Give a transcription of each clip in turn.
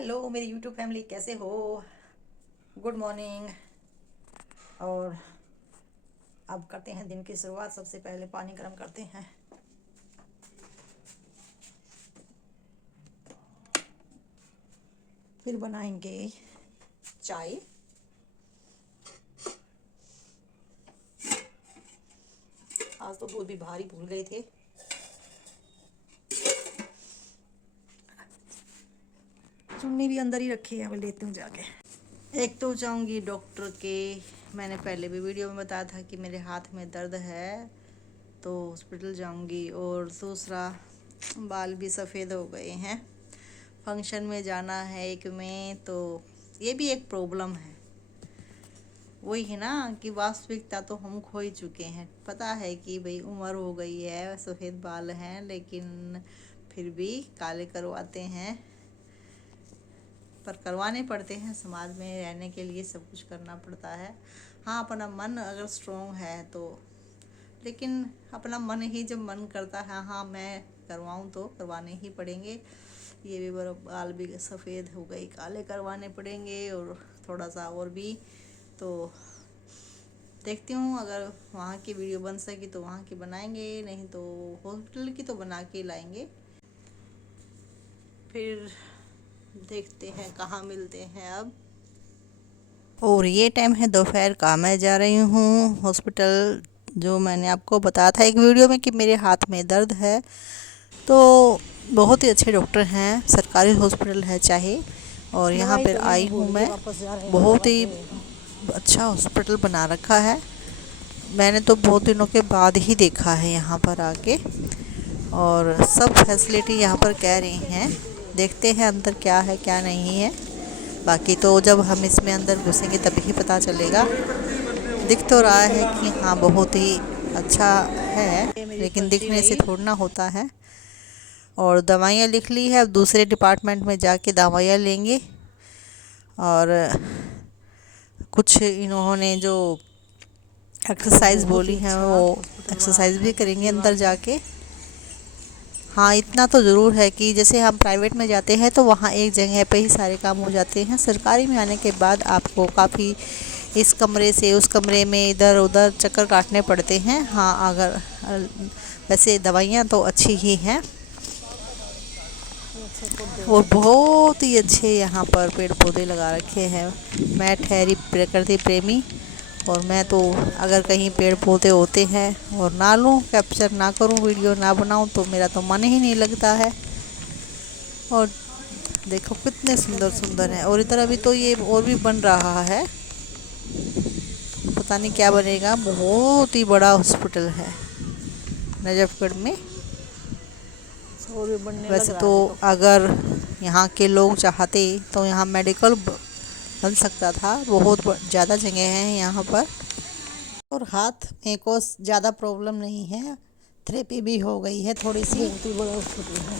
Hello मेरी YouTube family, कैसे हो? Good morning. और अब करते हैं दिन की शुरुआत। सबसे पहले पानी गर्म करते हैं। फिर बनाएंगे चाय। आज तो दूध भी भारी भूल गए थे। चुन्नी भी अंदर ही रखी है, अब लेती हूँ जाके। एक तो जाऊंगी डॉक्टर के। मैंने पहले भी वीडियो में बताया था कि मेरे हाथ में दर्द है, तो हॉस्पिटल जाऊंगी। और दूसरा, बाल भी सफ़ेद हो गए हैं। फंक्शन में जाना है एक में, तो ये भी एक प्रॉब्लम है। वही है ना कि वास्तविकता तो हम खो ही चुके हैं। पता है कि भाई उम्र हो गई है, सफ़ेद बाल हैं, लेकिन फिर भी काले करवाते हैं। पर करवाने पड़ते हैं, समाज में रहने के लिए सब कुछ करना पड़ता है। हाँ, अपना मन अगर स्ट्रॉन्ग है तो। लेकिन अपना मन ही जब मन करता है हाँ मैं करवाऊँ, तो करवाने ही पड़ेंगे। ये भी बाल भी सफ़ेद हो गए, काले करवाने पड़ेंगे। और थोड़ा सा और भी, तो देखती हूँ अगर वहाँ की वीडियो बन सकी तो वहाँ की बनाएंगे, नहीं तो हॉस्पिटल की तो बना के लाएंगे। फिर देखते हैं कहाँ मिलते हैं अब। और ये टाइम है दोपहर का। मैं जा रही हूँ हॉस्पिटल। जो मैंने आपको बताया था एक वीडियो में कि मेरे हाथ में दर्द है, तो बहुत ही अच्छे डॉक्टर हैं, सरकारी हॉस्पिटल है चाहे। और यहाँ पर आई हूँ मैं। बहुत ही अच्छा हॉस्पिटल बना रखा है। मैंने तो बहुत दिनों के बाद ही देखा है यहाँ पर आके। और सब फैसिलिटी यहाँ पर कह रही हैं। देखते हैं अंदर क्या है क्या नहीं है। बाकी तो जब हम इसमें अंदर घुसेंगे तभी ही पता चलेगा। दिख तो रहा है कि हाँ बहुत ही अच्छा है, लेकिन दिखने से थोड़ा ना होता है। और दवाइयाँ लिख ली है, अब दूसरे डिपार्टमेंट में जाके दवाइयाँ लेंगे। और कुछ इन्होंने जो एक्सरसाइज बोली है वो एक्सरसाइज भी करेंगे अंदर जाके। हाँ, इतना तो ज़रूर है कि जैसे हम प्राइवेट में जाते हैं तो वहाँ एक जगह पे ही सारे काम हो जाते हैं। सरकारी में आने के बाद आपको काफ़ी इस कमरे से उस कमरे में इधर उधर चक्कर काटने पड़ते हैं। हाँ, अगर वैसे दवाइयाँ तो अच्छी ही हैं। और बहुत ही अच्छे यहाँ पर पेड़ पौधे लगा रखे हैं। मैं ठहरी प्रकृति प्रेमी, और मैं तो अगर कहीं पेड़ पौधे होते हैं और ना लूँ, कैप्चर ना करूँ, वीडियो ना बनाऊँ, तो मेरा तो मन ही नहीं लगता है। और देखो कितने सुंदर सुंदर हैं। और इधर अभी तो ये और भी बन रहा है, पता नहीं क्या बनेगा। बहुत ही बड़ा हॉस्पिटल है नजफगढ़ में। वैसे तो अगर यहाँ के लोग चाहते तो यहाँ मेडिकल बन सकता था। बहुत ज़्यादा जगह है यहाँ पर। और हाथ में को ज़्यादा प्रॉब्लम नहीं है, थेरेपी भी हो गई है थोड़ी सी। बहुत ही बड़ा हॉस्पिटल है।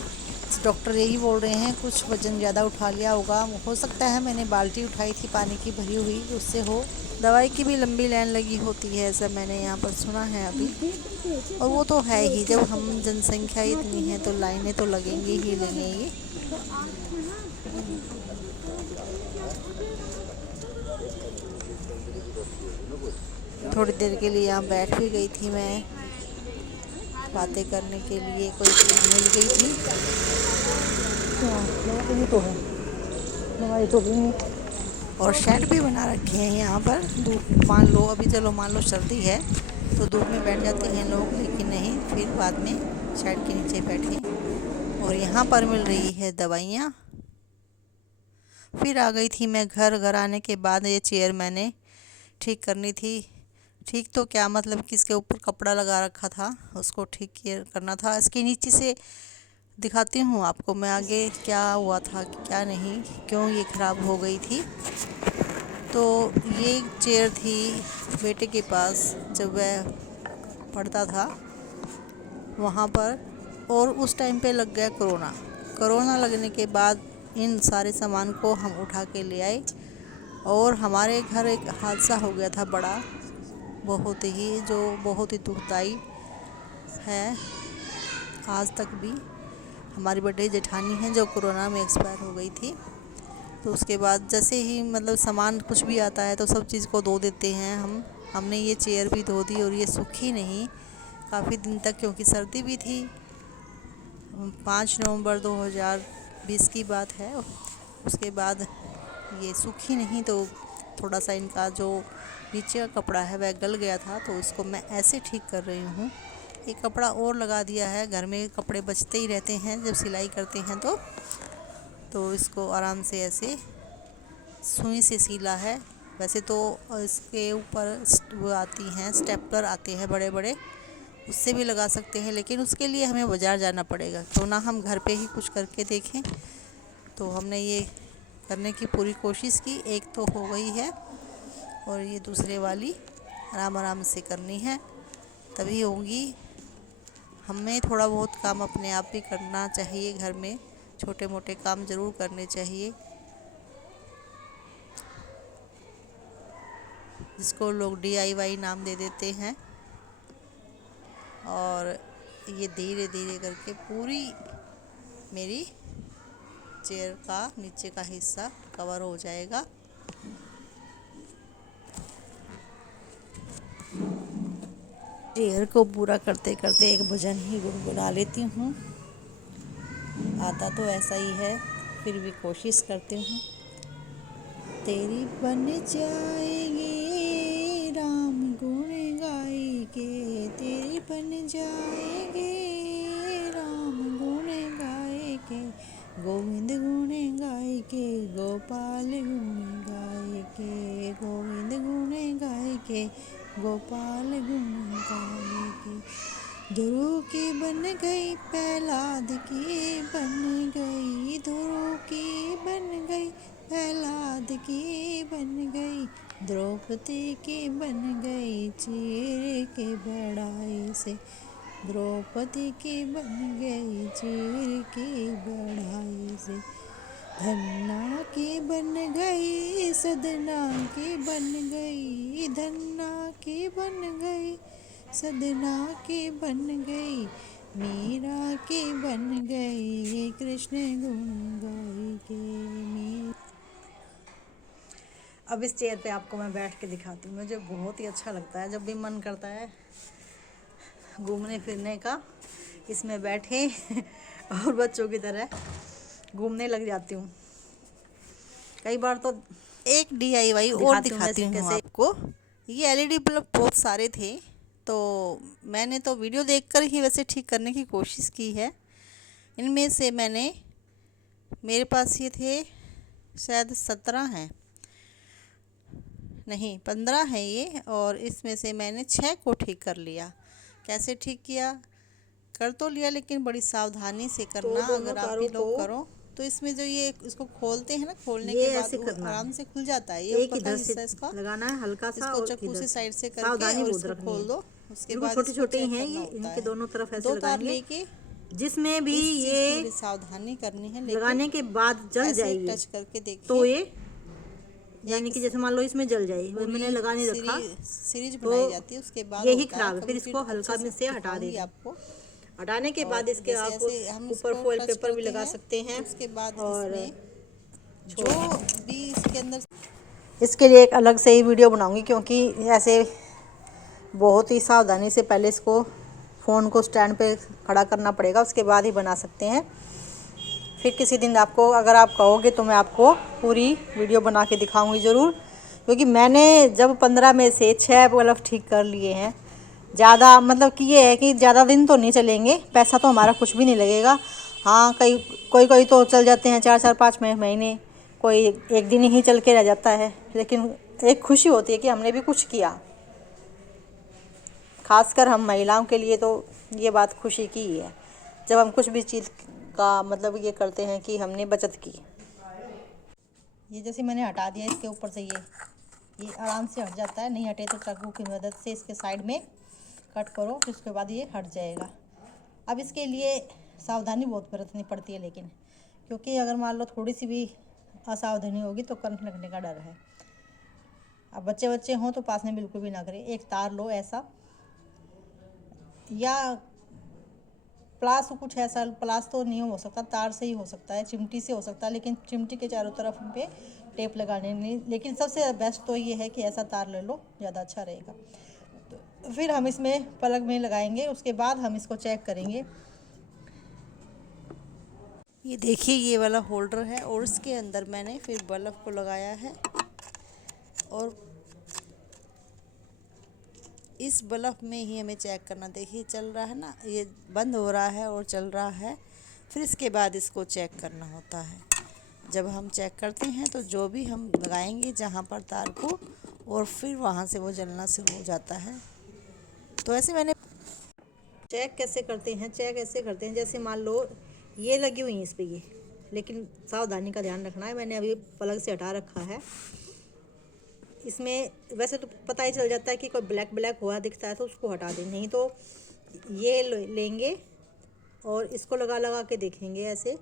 डॉक्टर यही बोल रहे हैं कुछ वज़न ज़्यादा उठा लिया होगा, हो सकता है। मैंने बाल्टी उठाई थी पानी की भरी हुई, उससे हो। दवाई की भी लंबी लाइन लगी होती है, ऐसा मैंने यहाँ पर सुना है अभी। और वो तो है ही, जब हम जनसंख्या इतनी है तो लाइनें तो लगेंगी ही लगेंगी। थोड़ी देर के लिए यहाँ बैठ भी गई थी मैं, बातें करने के लिए कोई मिल गई थी। और शेड भी बना रखे हैं यहाँ पर। धूप मान लो अभी, चलो मान लो सर्दी है तो धूप में बैठ जाते हैं लोग, लेकिन नहीं, फिर बाद में शेड के नीचे बैठे। और यहाँ पर मिल रही है दवाइयाँ। फिर आ गई थी मैं घर। घर आने के बाद ये चेयर मैंने ठीक करनी थी। ठीक तो क्या, मतलब कि इसके ऊपर कपड़ा लगा रखा था, उसको ठीक करना था। इसके नीचे से दिखाती हूँ आपको मैं आगे क्या हुआ था क्या नहीं, क्यों ये ख़राब हो गई थी। तो ये चेयर थी बेटे के पास जब वह पढ़ता था वहाँ पर। और उस टाइम पे लग गया कोरोना। कोरोना लगने के बाद इन सारे सामान को हम उठा के ले आए। और हमारे घर एक हादसा हो गया था बड़ा, बहुत ही, जो बहुत ही दुखदाई है आज तक भी। हमारी बड़ी जेठानी है जो कोरोना में एक्सपायर हो गई थी। तो उसके बाद जैसे ही मतलब सामान कुछ भी आता है तो सब चीज़ को धो देते हैं हमने ये चेयर भी धो दी और ये सूखी नहीं काफ़ी दिन तक, क्योंकि सर्दी भी थी। 5 नवंबर 2020 की बात है। उसके बाद ये सूखी नहीं तो थोड़ा सा इनका जो नीचे का कपड़ा है वह गल गया था, तो उसको मैं ऐसे ठीक कर रही हूँ। एक कपड़ा और लगा दिया है, घर में कपड़े बचते ही रहते हैं जब सिलाई करते हैं तो इसको आराम से ऐसे सुई से सिला है। वैसे तो इसके ऊपर वो आती हैं, स्टेपलर आते हैं बड़े बड़े, उससे भी लगा सकते हैं, लेकिन उसके लिए हमें बाज़ार जाना पड़ेगा। तो ना हम घर पे ही कुछ करके देखें। तो हमने ये करने की पूरी कोशिश की। एक तो हो गई है और ये दूसरे वाली आराम आराम से करनी है, तभी होंगी। हमें थोड़ा बहुत काम अपने आप भी करना चाहिए, घर में छोटे मोटे काम ज़रूर करने चाहिए, जिसको लोग DIY नाम दे देते हैं। और ये धीरे धीरे करके पूरी मेरी चेयर का नीचे का हिस्सा कवर हो जाएगा। चेयर को पूरा करते करते एक भजन ही गुनगुना लेती हूँ। आता तो ऐसा ही है, फिर भी कोशिश करती हूँ। तेरी बन जाएगी राम गुण गाएंगे, तेरी बन जाएगी राम गुण गाएंगे, गोविंद गुण गाएंगे, गोपाल गुण गाएंगे, गोविंद गुण गाएंगे, गोपाल गुण गाएंगे। ध्रुव की बन गई प्रहलाद की बन गई, ध्रुव की बन गई प्रहलाद की बन गई, द्रौपदी की बन गई चीर के बढ़ाई से, द्रौपदी की बन गई चीर की बढ़ाई से। धन्ना की बन गई सदना की बन गई, धन्ना की बन गई सदना की बन गई, मीरा की बन गई कृष्ण गुण गाई के मीरा। अब इस चेयर पे आपको मैं बैठ के दिखाती हूँ। मुझे बहुत ही अच्छा लगता है, जब भी मन करता है घूमने फिरने का, इसमें बैठे और बच्चों की तरह घूमने लग जाती हूँ। कई बार तो एक DIY और दिखाती हूँ आपको। ये LED बल्ब बहुत सारे थे, तो मैंने तो वीडियो देखकर ही वैसे ठीक करने की कोशिश की है। इनमें से मेरे पास ये थे शायद 17 हैं, नहीं 15 है ये, और इसमें से मैंने 6 को ठीक कर लिया। कैसे ठीक किया? कर तो लिया, लेकिन बड़ी सावधानी से करना। तो अगर आप भी लोग करो तो इसमें जो ये इसको खोलते हैं ना, खोलने के बाद आराम से खुल जाता है। ये ऊपर का हिस्सा इसका लगाना है हल्का सा, इसको चक्कू से साइड से करके और इसको खोल दो। उसके बाद छोटे छोटे हैं ये, इनके दोनों तरफ ऐसे लगाएंगे, लेके जिसमें भी ये सावधानी करनी है, लगाने के बाद जल जाएगी। टच करके देखिए तो ये यानी कि जैसे मान लो इसमें जल जाए, मैंने लगा नहीं रखा, सीरीज बनाई जाती है। उसके बाद यही खराब है, फिर इसको हल्का में से हटा देंगे। आपको हटाने के बाद इसके आप ऊपर फॉइल पेपर भी लगा सकते हैं। उसके बाद और जो भी इसके अंदर, इसके लिए एक अलग से ही वीडियो बनाऊंगी, क्योंकि ऐसे बहुत ही सावधानी से पहले इसको फ़ोन को स्टैंड पे खड़ा करना पड़ेगा, उसके बाद ही बना सकते हैं। फिर किसी दिन आपको अगर आप कहोगे तो मैं आपको पूरी वीडियो बना के दिखाऊंगी ज़रूर, क्योंकि मैंने जब 15 में से 6 बल्ब ठीक कर लिए हैं। ज़्यादा मतलब कि ये है कि ज़्यादा दिन तो नहीं चलेंगे, पैसा तो हमारा कुछ भी नहीं लगेगा। हाँ, कोई तो चल जाते हैं 4 5 महीने, कोई एक दिन ही चल के रह जाता है, लेकिन एक खुशी होती है कि हमने भी कुछ किया। खासकर हम महिलाओं के लिए तो ये बात खुशी की ही है, जब हम कुछ भी चीज़ का मतलब ये करते हैं कि हमने बचत की। ये जैसे मैंने हटा दिया इसके ऊपर से, ये आराम से हट जाता है। नहीं हटे तो चाकू की मदद से इसके साइड में कट करो, फिर उसके बाद ये हट जाएगा। अब इसके लिए सावधानी बहुत बरतनी पड़ती है, लेकिन क्योंकि अगर मान लो थोड़ी सी भी असावधानी होगी तो करंट लगने का डर है। अब बच्चे हों तो पास में बिल्कुल भी ना करें। एक तार लो ऐसा, या प्लास कुछ ऐसा, प्लास तो नहीं हो सकता, तार से ही हो सकता है, चिमटी से हो सकता है, लेकिन चिमटी के चारों तरफ पे टेप लगाने नहीं। लेकिन सबसे बेस्ट तो ये है कि ऐसा तार ले लो, ज़्यादा अच्छा रहेगा। तो फिर हम इसमें प्लग में लगाएंगे, उसके बाद हम इसको चेक करेंगे। ये देखिए ये वाला होल्डर है और इसके अंदर मैंने फिर बल्ब को लगाया है और इस बल्ब में ही हमें चेक करना। देखिए चल रहा है ना, ये बंद हो रहा है और चल रहा है, फिर इसके बाद इसको चेक करना होता है। जब हम चेक करते हैं तो जो भी हम लगाएंगे जहाँ पर तार को, और फिर वहाँ से वो जलना शुरू हो जाता है। तो ऐसे मैंने चेक कैसे करते हैं, चेक ऐसे करते हैं जैसे मान लो ये लगी हुई है इस पर ये, लेकिन सावधानी का ध्यान रखना है। मैंने अभी प्लग से हटा रखा है। इसमें वैसे तो पता ही चल जाता है कि कोई ब्लैक ब्लैक हुआ दिखता है तो उसको हटा दें, नहीं तो ये लेंगे और इसको लगा लगा के देखेंगे ऐसे